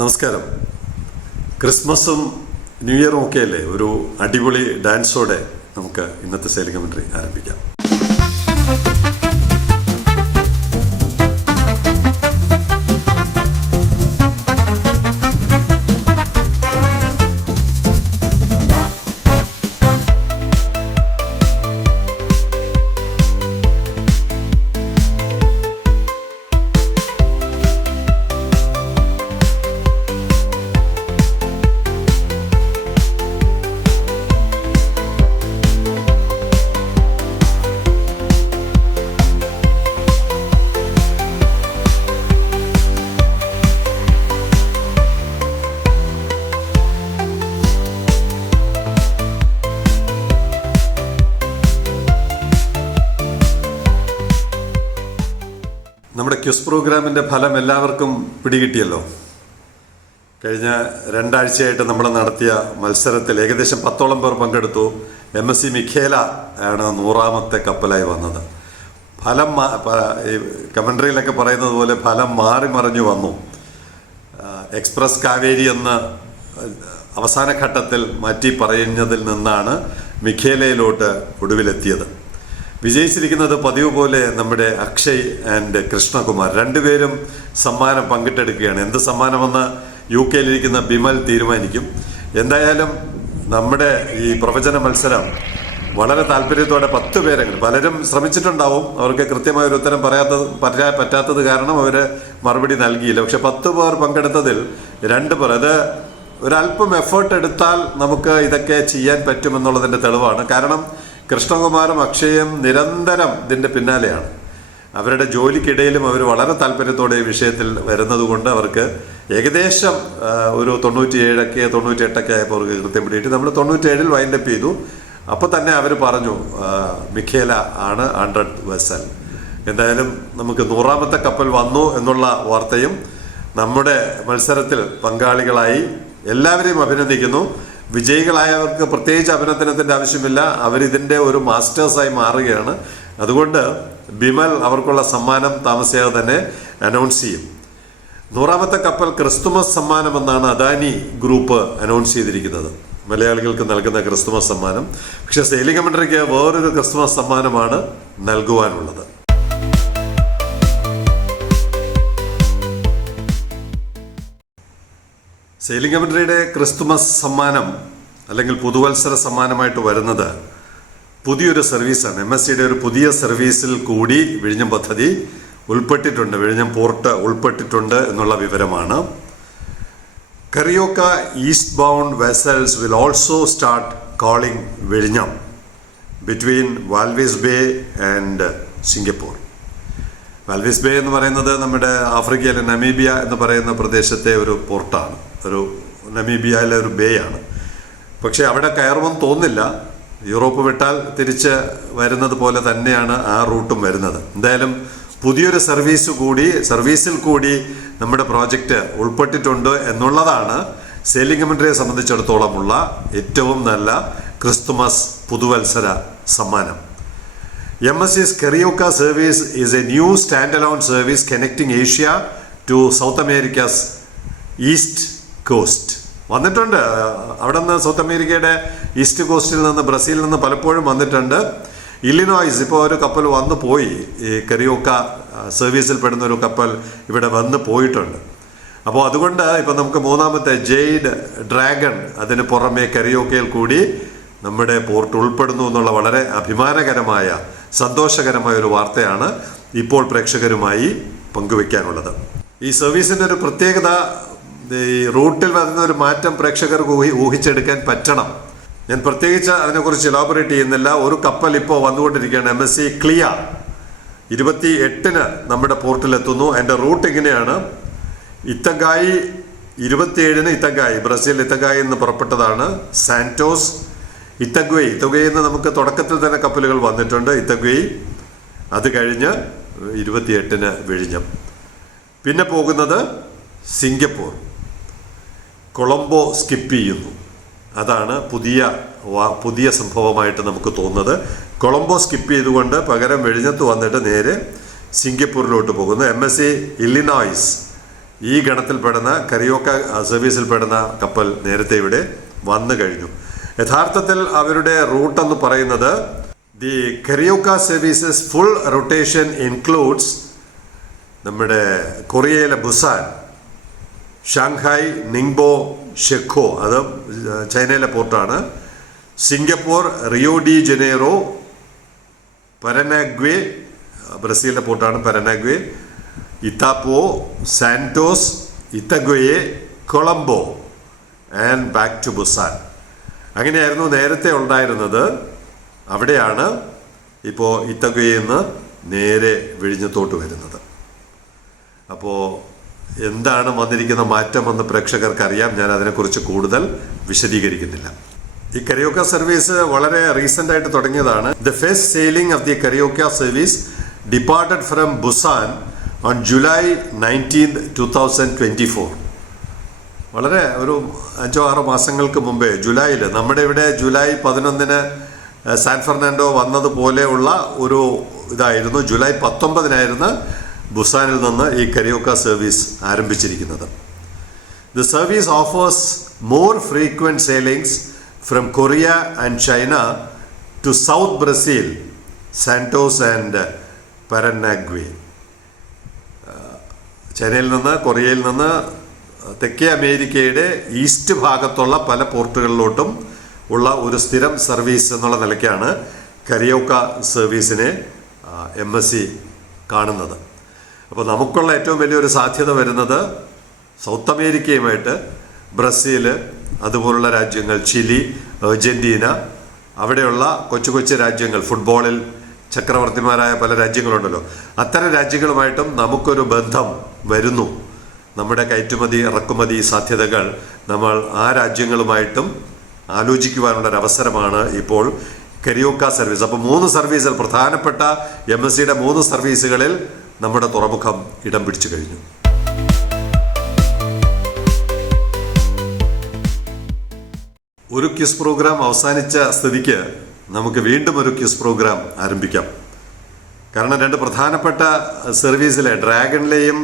നമസ്കാരം. ക്രിസ്മസും ന്യൂ ഇയറും ഒക്കെ അല്ലേ ഒരു അടിപൊളി ഡാൻസോടെ നമുക്ക് ഇന്നത്തെ കമൻട്രി ആരംഭിക്കാം. ക്യുസ് പ്രോഗ്രാമിന്റെ ഫലം എല്ലാവർക്കും പിടികിട്ടിയല്ലോ. കഴിഞ്ഞ രണ്ടാഴ്ചയായിട്ട് നമ്മൾ നടത്തിയ മത്സരത്തിൽ ഏകദേശം പത്തോളം പേർ പങ്കെടുത്തു. എം എസ് സി മിഖേല ആണ് നൂറാമത്തെ കപ്പലായി വന്നത്. ഫലം ഈ കമൻട്രിയിലൊക്കെ പറയുന്നത് പോലെ ഫലം മാറി മറിഞ്ഞു വന്നു. എക്സ്പ്രസ് കാവേരി എന്ന അവസാന ഘട്ടത്തിൽ മാറ്റി പറയുന്നതിൽ നിന്നാണ് മിഖേലയിലോട്ട് ഒടുവിലെത്തിയത്. വിജയിച്ചിരിക്കുന്നത് പതിവ് പോലെ നമ്മുടെ അക്ഷയ് ആൻഡ് കൃഷ്ണകുമാർ. രണ്ടുപേരും സമ്മാനം പങ്കിട്ടെടുക്കുകയാണ്. എന്ത് സമ്മാനമെന്ന് യു കെയിലിരിക്കുന്ന ബിമൽ തീരുമാനിക്കും. എന്തായാലും നമ്മുടെ ഈ പ്രവചന മത്സരം വളരെ താല്പര്യത്തോടെ പത്ത് പേരെങ്കിലും പലരും ശ്രമിച്ചിട്ടുണ്ടാവും. അവർക്ക് കൃത്യമായ ഒരു ഉത്തരം പറയാത്തത് പറയാൻ പറ്റാത്തത് കാരണം അവർ മറുപടി നൽകിയില്ല. പക്ഷെ പത്ത് പേർ പങ്കെടുത്തതിൽ രണ്ട് പേർ. അത് ഒരല്പം എഫേർട്ട് എടുത്താൽ നമുക്ക് ഇതൊക്കെ ചെയ്യാൻ പറ്റുമെന്നുള്ളതിന്റെ തെളിവാണ്. കാരണം കൃഷ്ണകുമാറും അക്ഷയും നിരന്തരം ഇതിന്റെ പിന്നാലെയാണ്. അവരുടെ ജോലിക്കിടയിലും അവർ വളരെ താല്പര്യത്തോടെ ഈ വിഷയത്തിൽ വരുന്നതുകൊണ്ട് അവർക്ക് ഏകദേശം ഒരു തൊണ്ണൂറ്റിയേഴൊക്കെ തൊണ്ണൂറ്റിയെട്ടൊക്കെ ആയപ്പോൾ അവർക്ക് കൃത്യം പിടിയിട്ട് നമ്മൾ തൊണ്ണൂറ്റിയേഴിൽ വൈൻഡപ്പ് ചെയ്തു. അപ്പോൾ തന്നെ അവർ പറഞ്ഞു മിഖേല ആണ് ഹൺഡ്രഡ് വെസൽ എന്തായാലും നമുക്ക് നൂറാമത്തെ കപ്പൽ വന്നു എന്നുള്ള വാർത്തയും നമ്മുടെ മത്സരത്തിൽ പങ്കാളികളായി എല്ലാവരെയും അഭിനന്ദിക്കുന്നു. വിജയികളായവർക്ക് പ്രത്യേകിച്ച് അഭിനന്ദനത്തിന്റെ ആവശ്യമില്ല. അവരിതിന്റെ ഒരു മാസ്റ്റേഴ്സായി മാറുകയാണ്. അതുകൊണ്ട് ബിമൽ അവർക്കുള്ള സമ്മാനം താമസിയാതെ തന്നെ അനൗൺസ് ചെയ്യും. നൂറാമത്തെ കപ്പൽ ക്രിസ്തുമസ് സമ്മാനം എന്നാണ് അദാനി ഗ്രൂപ്പ് അനൗൺസ് ചെയ്തിരിക്കുന്നത്. മലയാളികൾക്ക് നൽകുന്ന ക്രിസ്തുമസ് സമ്മാനം. പക്ഷേ സെയിലിംഗ് മണ്ഡലയ്ക്ക് വേറൊരു ക്രിസ്തുമസ് സമ്മാനമാണ് നൽകുവാനുള്ളത്. സെയിലിംഗ് കമ്പനിയുടെ ക്രിസ്തുമസ് സമ്മാനം അല്ലെങ്കിൽ പുതുവത്സര സമ്മാനമായിട്ട് വരുന്നത് പുതിയൊരു സർവീസാണ്. എം എസ് സിയുടെ ഒരു പുതിയ സർവീസിൽ കൂടി വിഴിഞ്ഞം പദ്ധതി ഉൾപ്പെട്ടിട്ടുണ്ട്. വിഴിഞ്ഞം പോർട്ട് ഉൾപ്പെട്ടിട്ടുണ്ട് എന്നുള്ള വിവരമാണ്. Carioca east bound vessels will also start calling വിഴിഞ്ഞം between Walvis Bay and Singapore. Walvis Bay എന്ന് പറയുന്നത് നമ്മുടെ ആഫ്രിക്കയിലെ നമീബിയ എന്ന് പറയുന്ന പ്രദേശത്തെ ഒരു പോർട്ടാണ്. ഒരു നമീബിയയിലെ ഒരു ബേ ആണ് പക്ഷേ അവിടെ കയറുമെന്ന് തോന്നില്ല യൂറോപ്പ് വിട്ടാൽ തിരിച്ച് വരുന്നത് പോലെ തന്നെയാണ് ആ റൂട്ടും വരുന്നത്. എന്തായാലും പുതിയൊരു സർവീസ് കൂടി സർവീസിൽ കൂടി നമ്മുടെ പ്രോജക്റ്റ് ഉൾപ്പെട്ടിട്ടുണ്ട് എന്നുള്ളതാണ് സെയിലിംഗ് കമൻട്രിയെ സംബന്ധിച്ചിടത്തോളമുള്ള ഏറ്റവും നല്ല ക്രിസ്തുമസ് പുതുവത്സര സമ്മാനം. M S is Carioca service is a new stand alone service connecting Asia to South Americas East Coast. വന്നിട്ടുണ്ട്. അവിടെ നിന്ന് സൗത്ത് അമേരിക്കയുടെ ഈസ്റ്റ് കോസ്റ്റിൽ നിന്ന് ബ്രസീലിൽ നിന്ന് പലപ്പോഴും വന്നിട്ടുണ്ട്. ഇല്ലിനോയ്സ് ഇപ്പോൾ ഒരു കപ്പൽ വന്നു പോയി. ഈ കെറിയോക്ക സർവീസിൽ പെടുന്ന ഒരു കപ്പൽ ഇവിടെ വന്ന് പോയിട്ടുണ്ട്. അപ്പോൾ അതുകൊണ്ട് ഇപ്പം നമുക്ക് മൂന്നാമത്തെ ജെയ്ഡ് ഡ്രാഗൺ അതിന് പുറമെ കരിയോക്കയിൽ കൂടി നമ്മുടെ പോർട്ട് ഉൾപ്പെടുന്നു എന്നുള്ള വളരെ അഭിമാനകരമായ സന്തോഷകരമായ ഒരു വാർത്തയാണ് ഇപ്പോൾ പ്രേക്ഷകരുമായി പങ്കുവെക്കാനുള്ളത് ഈ സർവീസിന്റെ ഒരു പ്രത്യേകത ഈ റൂട്ടിൽ വരുന്ന ഒരു മാറ്റം പ്രേക്ഷകർക്ക് ഊഹി ഊഹിച്ചെടുക്കാൻ പറ്റണം. ഞാൻ പ്രത്യേകിച്ച് അതിനെക്കുറിച്ച് ഇലാബറേറ്റ് ചെയ്യുന്നില്ല. ഒരു കപ്പൽ ഇപ്പോൾ വന്നുകൊണ്ടിരിക്കുകയാണ്. എം എസ് സി ക്ലിയ ഇരുപത്തി എട്ടിന് നമ്മുടെ പോർട്ടിലെത്തുന്നു അതിന്റെ റൂട്ട് ഇങ്ങനെയാണ്. ഇത്തങ്കായി ഇരുപത്തിയേഴിന് ഇത്തങ്കായി ബ്രസീൽ ഇത്തങ്കായി നിന്ന് പുറപ്പെട്ടതാണ് സാന്റോസ്. ഇത്തഗ്വൈ ഇത്തഗ്വയിൽ നിന്ന് നമുക്ക് തുടക്കത്തിൽ തന്നെ കപ്പലുകൾ വന്നിട്ടുണ്ട്. ഇത്തഗ്വൈ അത് കഴിഞ്ഞ് ഇരുപത്തിയെട്ടിന് വിഴിഞ്ഞം. പിന്നെ പോകുന്നത് സിംഗപ്പൂർ. കൊളംബോ സ്കിപ്പ് ചെയ്യുന്നു. അതാണ് പുതിയ പുതിയ സംഭവമായിട്ട് നമുക്ക് തോന്നുന്നത്. കൊളംബോ സ്കിപ്പ് ചെയ്തുകൊണ്ട് പകരം വെഴിഞ്ഞത്ത് വന്നിട്ട് നേരെ സിംഗപ്പൂരിലോട്ട് പോകുന്നു. എം എസ് സി ഇല്ലിനോയ്സ് ഈ ഗണത്തിൽപ്പെടുന്ന സർവീസിൽ സർവീസിൽപ്പെടുന്ന കപ്പൽ നേരത്തെ ഇവിടെ വന്നു കഴിഞ്ഞു. യഥാർത്ഥത്തിൽ അവരുടെ റൂട്ട് എന്ന് പറയുന്നത് the Carioca services full rotation includes നമ്മുടെ കൊറിയയിലെ ബുസാൻ. ഷാങ്ഹായ് നിങ്ബോ ഷെഖോ അത് ചൈനയിലെ പോർട്ടാണ്. Singapore Rio de Janeiro Paranagua ബ്രസീലിലെ പോർട്ടാണ് Paranagua Itapoa Santos Itaguai Colombo and back to Busan അങ്ങനെയായിരുന്നു നേരത്തെ ഉണ്ടായിരുന്നത്. അവിടെയാണ് ഇപ്പോൾ ഇത്തഗ്വയിൽ നിന്ന് നേരെ വിഴിഞ്ഞത്തോട്ട് വരുന്നത്. അപ്പോൾ എന്താണ് വന്നിരിക്കുന്ന മാറ്റമെന്ന് പ്രേക്ഷകർക്ക് അറിയാം ഞാൻ അതിനെക്കുറിച്ച് കൂടുതൽ വിശദീകരിക്കുന്നില്ല. ഈ കരിയോക്ക സർവീസ് വളരെ റീസെന്റ് ആയിട്ട് തുടങ്ങിയതാണ്. The first sailing of the Carioca service departed from Busan on July nineteen two thousand twenty four വളരെ ഒരു അഞ്ചോ ആറോ മാസങ്ങൾക്ക് മുമ്പേ ജൂലൈയിൽ നമ്മുടെ ഇവിടെ ജൂലൈ പതിനൊന്നിന് സാൻ ഫെർണാൻഡോ വന്നതുപോലെയുള്ള ഒരു ഇതായിരുന്നു. ജൂലൈ പത്തൊമ്പതിനായിരുന്നു ബുസാനിൽ നിന്ന് ഈ കരിയോക്ക സർവീസ് ആരംഭിച്ചിരിക്കുന്നത്. The service offers more frequent sailings from Korea and China to South Brazil Santos and Paranagua ചൈനയിൽ നിന്ന് കൊറിയയിൽ നിന്ന് തെക്കേ അമേരിക്കയുടെ ഈസ്റ്റ് ഭാഗത്തുള്ള പല പോർട്ടുകളിലോട്ടും ഉള്ള ഒരു സ്ഥിരം സർവീസ് എന്നുള്ള നിലയ്ക്കാണ് കരിയോക്ക സർവീസിനെ എം എസ് സി കാണുന്നത്. അപ്പോൾ നമുക്കുള്ള ഏറ്റവും വലിയൊരു സാധ്യത വരുന്നത് സൗത്ത് അമേരിക്കയുമായിട്ട് ബ്രസീൽ അതുപോലുള്ള രാജ്യങ്ങൾ ചിലി അർജന്റീന അവിടെയുള്ള കൊച്ചു കൊച്ചു രാജ്യങ്ങൾ ഫുട്ബോളിൽ ചക്രവർത്തിമാരായ പല രാജ്യങ്ങളുണ്ടല്ലോ. അത്തരം രാജ്യങ്ങളുമായിട്ടും നമുക്കൊരു ബന്ധം വരുന്നു. നമ്മുടെ കയറ്റുമതി ഇറക്കുമതി സാധ്യതകൾ നമ്മൾ ആ രാജ്യങ്ങളുമായിട്ടും ആലോചിക്കുവാനുള്ള ഒരു അവസരമാണ് ഇപ്പോൾ കരിയോക്ക സർവീസ്. അപ്പോൾ മൂന്ന് സർവീസിൽ പ്രധാനപ്പെട്ട എം എസ് സിയുടെ മൂന്ന് സർവീസുകളിൽ നമ്മുടെ തുറമുഖം ഇടം പിടിച്ചു കഴിഞ്ഞു. ഒരു ക്വിസ് പ്രോഗ്രാം അവസാനിച്ച സ്ഥിതിക്ക് നമുക്ക് വീണ്ടും ഒരു ക്വിസ് പ്രോഗ്രാം ആരംഭിക്കാം. കാരണം രണ്ട് പ്രധാനപ്പെട്ട സർവീസിലെ ഡ്രാഗണിലെയും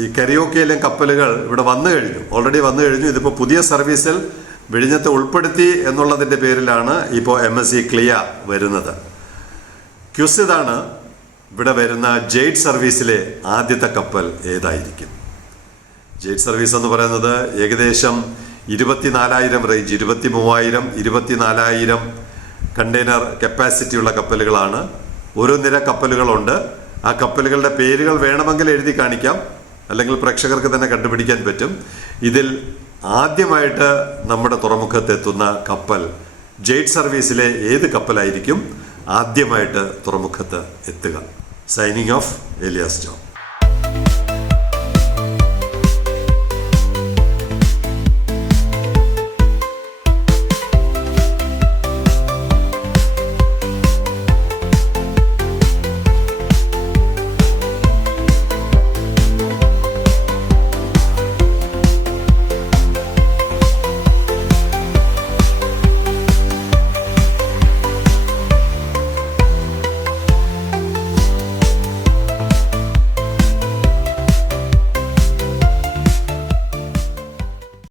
ഈ കരിയോക്കയിലെയും കപ്പലുകൾ ഇവിടെ വന്നു കഴിഞ്ഞു. ഓൾറെഡി വന്നു കഴിഞ്ഞു. ഇതിപ്പോൾ പുതിയ സർവീസിൽ വിഴിഞ്ഞത്തെ ഉൾപ്പെടുത്തി എന്നുള്ളതിന്റെ പേരിലാണ് ഇപ്പോൾ എം എസ് സി ക്ലിയ വരുന്നത്. ക്യുസ് ഇതാണ്. ഇവിടെ വരുന്ന ജെയ്ഡ് സർവീസിലെ ആദ്യത്തെ കപ്പൽ ഏതായിരിക്കും? ജെയ്ഡ് സർവീസ് എന്ന് പറയുന്നത് ഏകദേശം ഇരുപത്തിനാലായിരം റേഞ്ച് ഇരുപത്തി മൂവായിരം ഇരുപത്തിനാലായിരം കണ്ടെയ്നർ കപ്പാസിറ്റിയുള്ള കപ്പലുകളാണ്. ഓരോ നിര കപ്പലുകളുണ്ട്. ആ കപ്പലുകളുടെ പേരുകൾ വേണമെങ്കിൽ എഴുതി കാണിക്കാം. അല്ലെങ്കിൽ പ്രേക്ഷകർക്ക് തന്നെ കണ്ടുപിടിക്കാൻ പറ്റും. ഇതിൽ ആദ്യമായിട്ട് നമ്മുടെ തുറമുഖത്തെത്തുന്ന കപ്പൽ ജെയ്ഡ് സർവീസിലെ ഏത് കപ്പലായിരിക്കും? ആദ്യമായിട്ട് തുറമുഖത്ത് എത്തുക. signing off Elias Job.